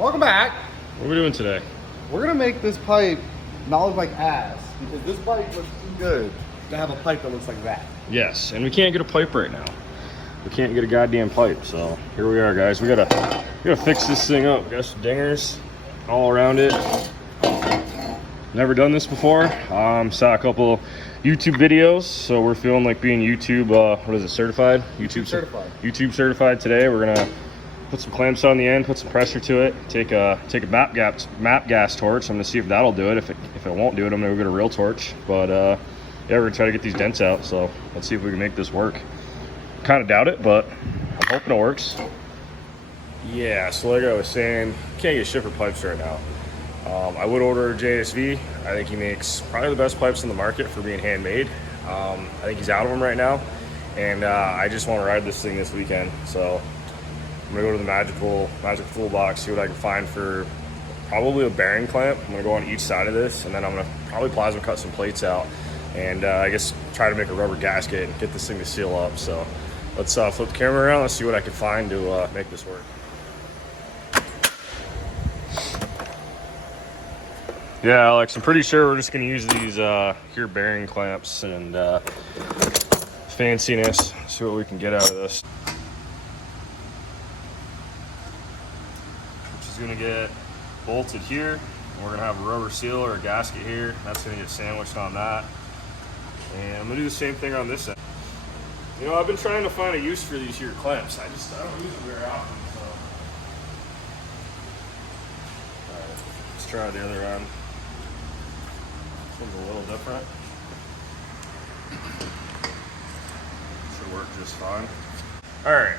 Welcome back. What are we doing today? We're gonna make this pipe not look like ass because this pipe looks too good to have a pipe that looks like that. Yes, and we can't get a pipe right now. We can't get a goddamn pipe, so here we are, guys. We gotta fix this thing up. Got some dingers all around it. Never done this before. Saw a couple YouTube videos, so we're feeling like being YouTube. What is it? Certified? YouTube certified. YouTube certified today. We're gonna put some clamps on the end, put some pressure to it, take a map gas torch. I'm gonna see if that'll do it. If it won't do it, I'm gonna go get a real torch. But yeah, we're gonna try to get these dents out. So let's see if we can make this work. Kind of doubt it, but I'm hoping it works. Yeah, so like I was saying, can't get shipper pipes right now. I would order a JSV. I think he makes probably the best pipes in the market for being handmade. I think he's out of them right now, and I just want to ride this thing this weekend. So I'm gonna go to the Magic Toolbox, see what I can find for probably a bearing clamp. I'm gonna go on each side of this, and then I'm gonna probably plasma cut some plates out, and I guess try to make a rubber gasket and get this thing to seal up. So let's flip the camera around. Let's see what I can find to make this work. Yeah, Alex, I'm pretty sure we're just gonna use these here bearing clamps and fanciness. See what we can get out of this. Which is gonna get bolted here. And we're gonna have a rubber seal or a gasket here. That's gonna get sandwiched on that. And I'm gonna do the same thing on this end. You know, I've been trying to find a use for these here clamps. I don't use them very often. So. All right, let's try the other end. This one's a little different. Should work just fine. All right,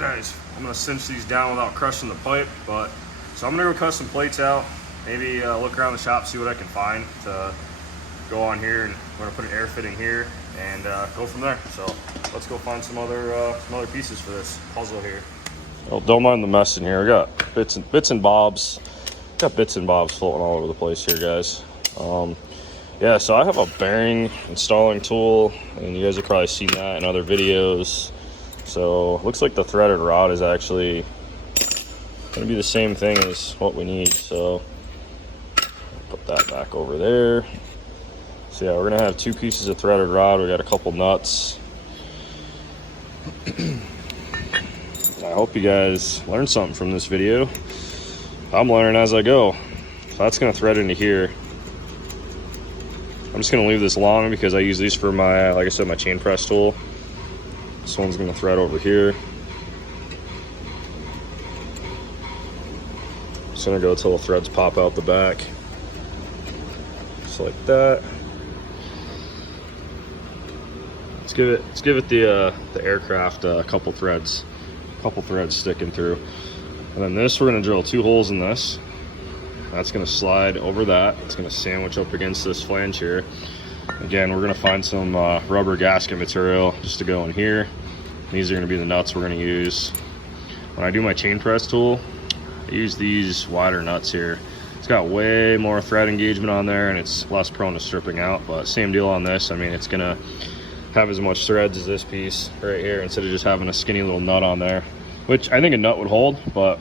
guys, I'm gonna cinch these down without crushing the pipe, so I'm gonna go cut some plates out, maybe look around the shop, see what I can find to go on here, and we're gonna put an air fitting here and go from there. So let's go find some other pieces for this puzzle here. Oh, don't mind the mess in here. We got bits and bobs. Got bits and bobs floating all over the place here, guys. Yeah, so I have a bearing installing tool, and you guys have probably seen that in other videos. So it looks like the threaded rod is actually gonna be the same thing as what we need. So put that back over there. So yeah, we're gonna have 2 pieces of threaded rod. We got a couple nuts. I hope you guys learned something from this video. I'm learning as I go. So that's gonna thread into here. I'm just gonna leave this long because I use these for my, like I said, my chain press tool. This one's gonna thread over here. Just gonna go till the threads pop out the back. Just like that. Let's give it the aircraft couple threads sticking through. And then this, we're gonna drill 2 holes in this. That's gonna slide over that. It's gonna sandwich up against this flange here. Again, we're gonna find some rubber gasket material just to go in here. These are gonna be the nuts we're gonna use. When I do my chain press tool, I use these wider nuts here. It's got way more thread engagement on there, and it's less prone to stripping out, but same deal on this. I mean, it's gonna have as much threads as this piece right here instead of just having a skinny little nut on there, which I think a nut would hold. But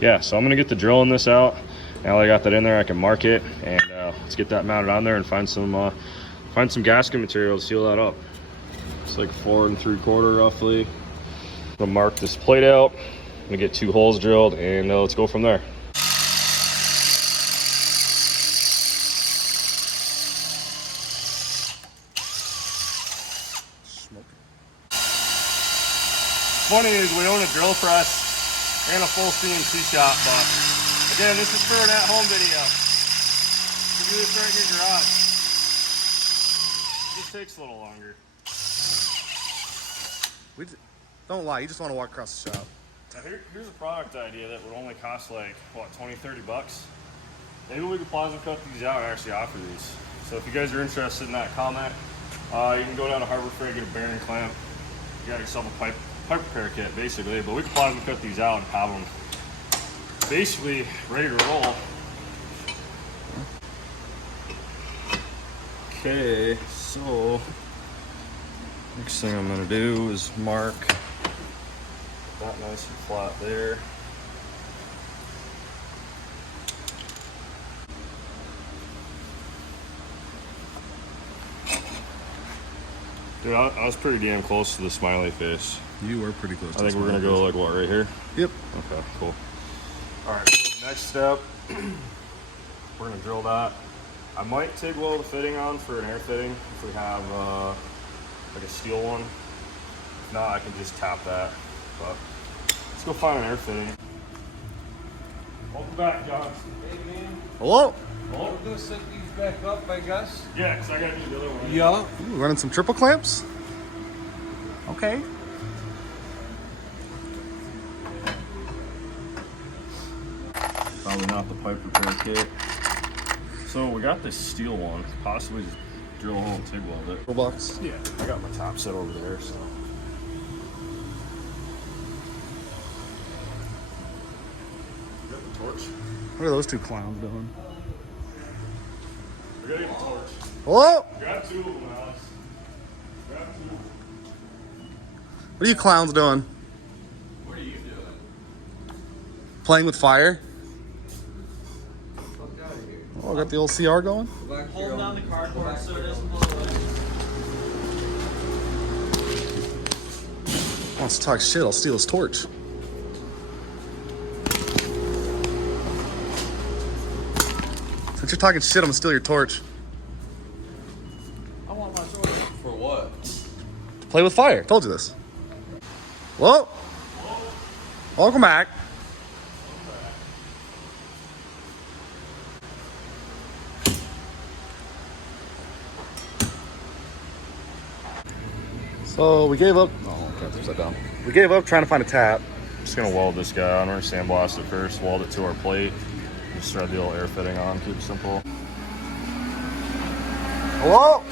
yeah, so I'm gonna get the drilling this out. Now that I got that in there, I can mark it, and let's get that mounted on there and find some gasket material to seal that up. It's like 4 3/4 roughly. I'm gonna mark this plate out. I'm gonna get 2 holes drilled, and let's go from there. Funny is we own a drill press and a full CNC shop, but again, this is for an at-home video. We do this right in your garage. It just takes a little longer. Don't lie, you just want to walk across the shop. Now here's a product idea that would only cost like, what, 20, 30 bucks? Maybe we could plasma cut these out and actually offer these. So if you guys are interested in that, comment. You can go down to Harbor Freight, get a bearing clamp. You got yourself a pipe repair kit, basically. But we could plasma cut these out and have them basically ready to roll. Okay, so next thing I'm gonna do is mark that nice and flat there. Dude, I was pretty damn close to the smiley face. You were pretty close. I think we're gonna go like what, right here? Yep. Okay, cool. All right, so next step, we're gonna drill that. I might TIG weld the fitting on for an air fitting if we have like a steel one. If not, I can just tap that. But let's go find an air fitting. Welcome back, John. Hey, man. Hello. We're gonna set these back up, I guess. Yeah, because I gotta do the other one. Yeah. Ooh, running some triple clamps. Okay. Probably not the pipe repair kit. So we got this steel one. Possibly just drill a hole and TIG weld it. Toolbox. Yeah, I got my top set over there, so. Got the torch. What are those two clowns doing? We gotta get a torch. Hello. Grab two of them, Alex. Grab two. What are you clowns doing? What are you doing? Playing with fire? Fuck out of here. Oh, got the old CR going? Hold down the cardboard so it doesn't blow away. Wants to talk shit, I'll steal his torch. Since you're talking shit, I'm gonna steal your torch. I want my torch. For what? To play with fire. Told you this. Whoa. Welcome back. So we gave up. Oh, okay, upside down. We gave up trying to find a tap. Just gonna weld this guy on. We're gonna sandblast it first, weld it to our plate. Just thread the old air fitting on, keep it simple. Hello?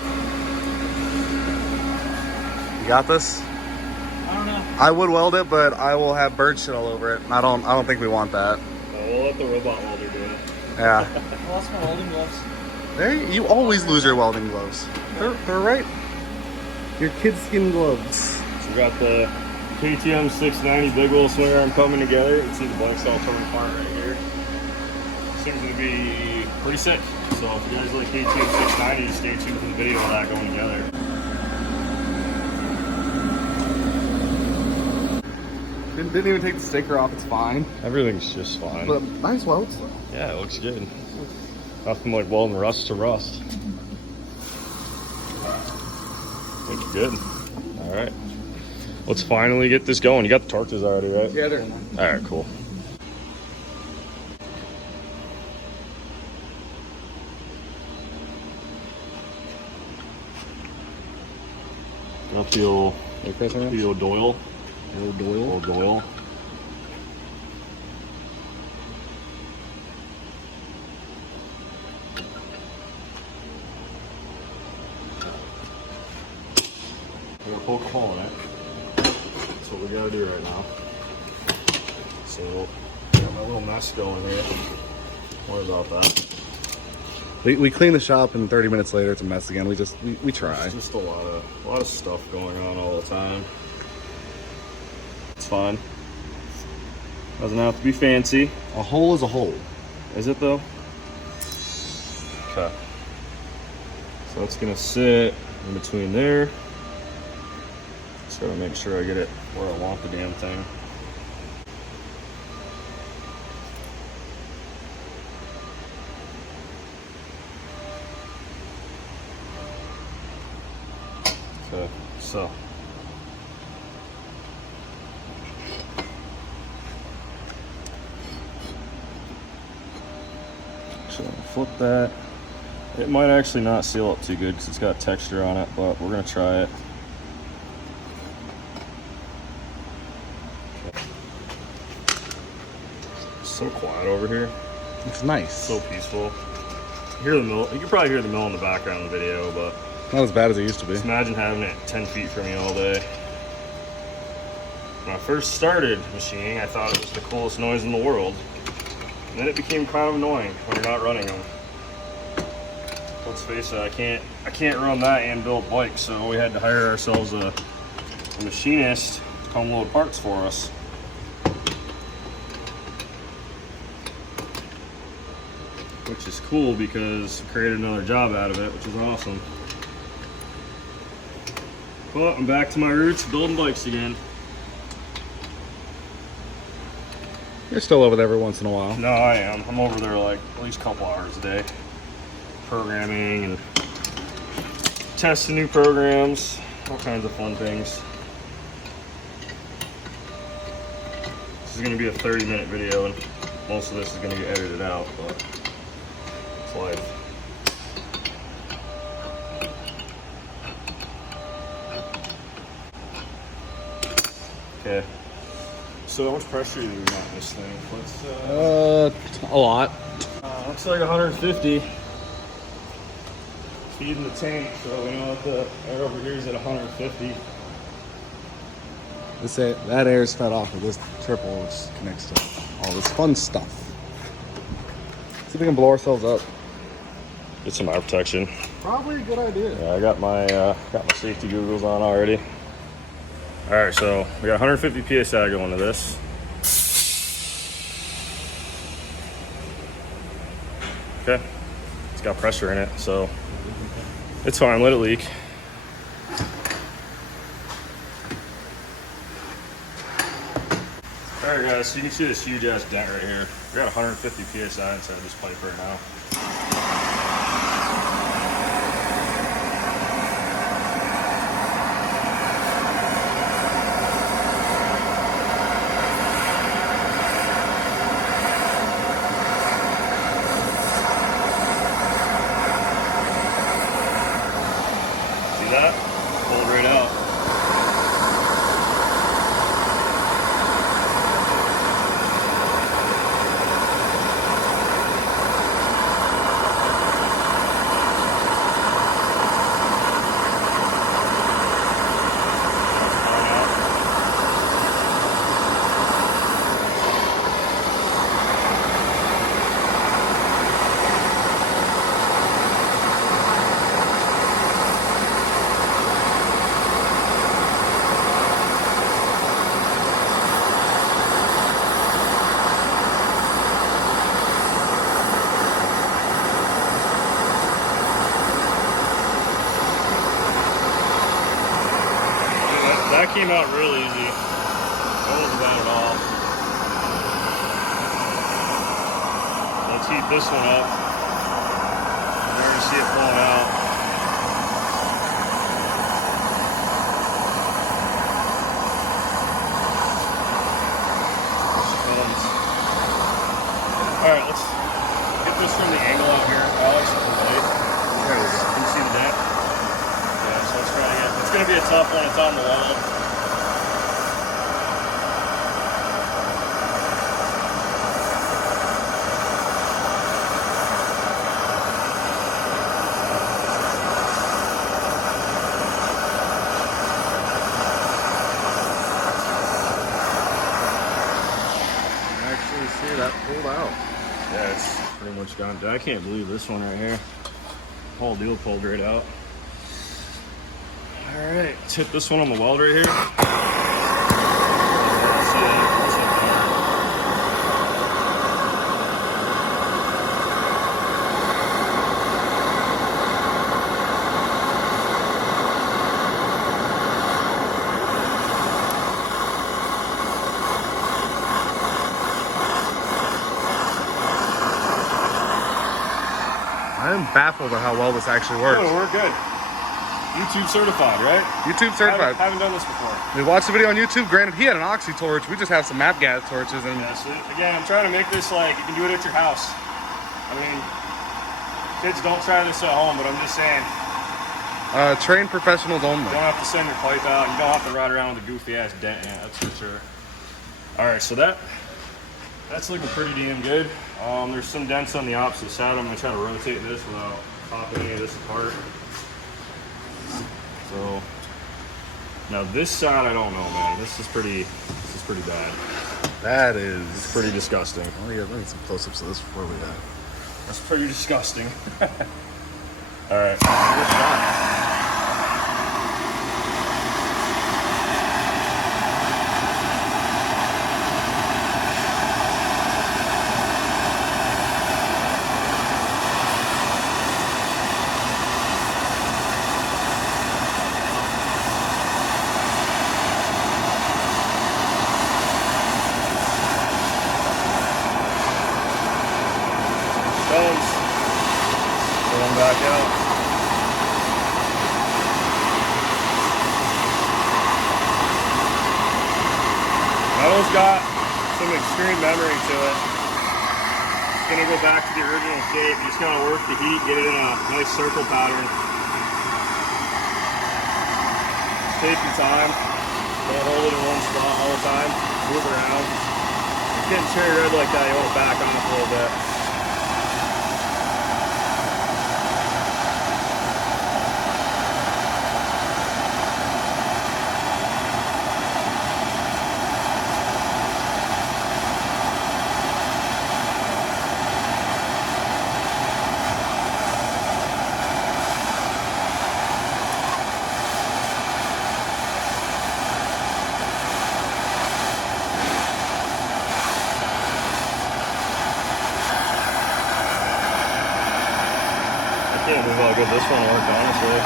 You got this? I don't know. I would weld it, but I will have bird shit all over it. I don't think we want that. We'll let the robot welder do it. Yeah. I lost my welding gloves. You always lose your welding gloves. They're right. Your kid skin gloves. So we got the KTM 690 big wheel swing arm coming together. You can see the blank stall coming apart right here. Seems to be pretty sick. So if you guys like KTM 690, stay tuned for the video of that going together. Didn't even take the sticker off. It's fine. Everything's just fine. But nice welds. Yeah, it looks good. Nothing like welding rust to rust. Looks good. All right. Let's finally get this going. You got the torches already, right? Yeah, they're in there. All right, cool. Got the old Doyle. Old Doyle. Old Doyle. We're gonna poke a hole in it. That's what we gotta do right now. So, got my little mess going here. What about that? We clean the shop and 30 minutes later it's a mess again. We try. It's just a lot of stuff going on all the time. It's fine. Doesn't have to be fancy. A hole is a hole. Is it though? Okay. So it's gonna sit in between there. Just gotta make sure I get it where I want the damn thing. Okay, so. So flip that. It might actually not seal up too good because it's got texture on it, but we're gonna try it. So quiet over here. It's nice. So peaceful. You hear the mill. You can probably hear the mill in the background of the video, but Not as bad as it used to be. just imagine having it 10 feet from you all day. When I first started machining, I thought it was the coolest noise in the world. And then it became kind of annoying when you're not running them. Let's face it, I can't run that and build bikes, so we had to hire ourselves a machinist to come load parts for us. Which is cool because we created another job out of it, which is awesome. Well, I'm back to my roots, building bikes again. You're still over there every once in a while. No, I am. I'm over there like at least a couple hours a day. Programming and testing new programs, all kinds of fun things. This is going to be a 30-minute video, and most of this is going to get edited out, but it's life. Okay. So how much pressure do you want in this thing? Let's A lot. looks like 150. Feeding the tank, so we know that the air over here is at 150. That air is fed off of this triple, which connects to all this fun stuff. See if we can blow ourselves up. Get some eye protection. Probably a good idea. Yeah, I got my safety goggles on already. All right, so we got 150 psi going to this. Okay, it's got pressure in it, so it's fine. Let it leak. All right, guys, so you can see this huge ass dent right here. We got 150 psi inside this pipe right now. That pulled right out. That came out real easy. That wasn't bad at all. Let's heat this one up. You can already see it flowing out. Alright, let's get this from the angle out here. Alex, with the light. Can you see the dent? Yeah, so let's try it again. It's going to be a tough one. It's on the wall. See that pulled out. Yeah, it's pretty much gone. I can't believe this one right here. Whole deal pulled right out. All right, let's hit this one on the weld right here. I'm baffled at how well this actually works. Oh, we're good. YouTube certified, right? YouTube certified. Haven't done this before. We watched the video on YouTube. Granted, he had an oxy torch. We just have some map gas torches. And Yeah, so again, I'm trying to make this like you can do it at your house. I mean, kids don't try this at home, but I'm just saying. trained professionals only. You don't have to send your pipe out. You don't have to ride around with a goofy ass dent in it, that's for sure. All right, so that's looking pretty damn good. There's some dents on the opposite side. I'm gonna try to rotate this without popping any of this apart. So now this side, I don't know, man. This is pretty bad. That is. It's pretty disgusting. Oh yeah, let me get some close-ups of this before we die. That's pretty disgusting. All right. Good shot. back out. Metal's got some extreme memory to it. It's gonna go back to the original shape. You just gotta work the heat, get it in a nice circle pattern. Take your time. Don't hold it in one spot all the time. Move around. It's getting cherry red like that, you want to back off a little bit. I can't believe how good this one worked, honestly.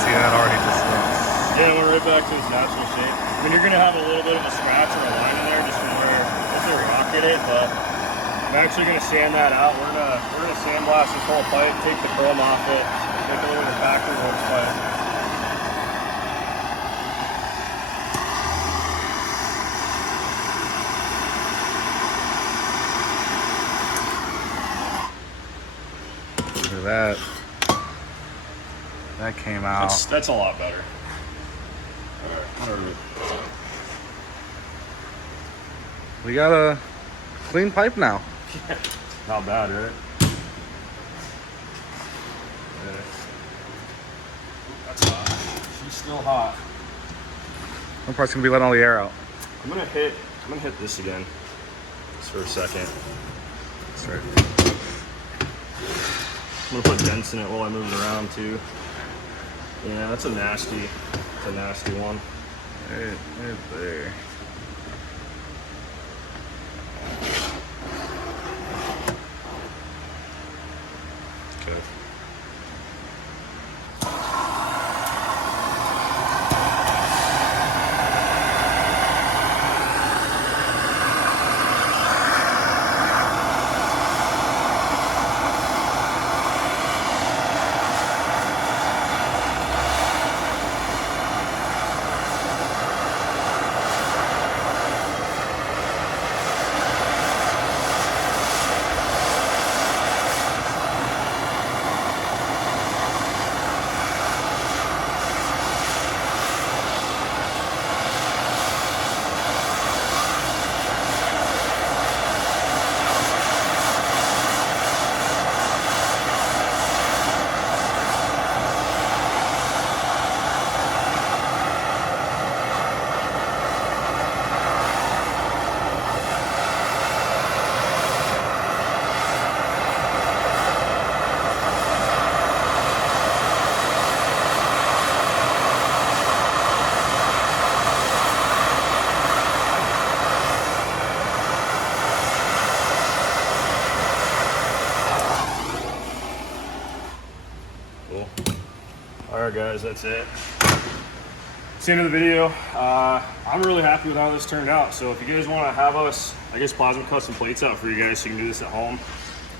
See, that already just looks. Yeah, it went right back to its natural shape. I mean, you're gonna have a little bit of a scratch or a line in there just from where we rocket it, but I'm actually gonna sand that out. We're gonna sandblast this whole pipe, take the chrome off it, make a little factory works pipe. Look at that. That came out. That's a lot better. All right. We got a clean pipe now. Not bad, right? Yeah. That's hot. She's still hot. One part's gonna be letting all the air out. I'm gonna hit this again. Just for a second. That's right. I'm gonna put dents in it while I move it around too. Yeah, that's a nasty one. Right there. Okay. Cool. All right, guys, that's it. That's the end of the video. I'm really happy with how this turned out. So if you guys want to have us, I guess, plasma custom plates out for you guys so you can do this at home,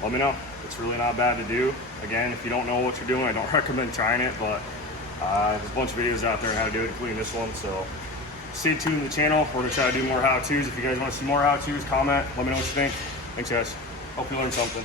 let me know. It's really not bad to do. Again, if you don't know what you're doing, I don't recommend trying it, but there's a bunch of videos out there on how to do it, including this one. So stay tuned to the channel. We're gonna try to do more how-tos. If you guys want to see more how-tos, comment, let me know what you think. Thanks, guys. Hope you learned something.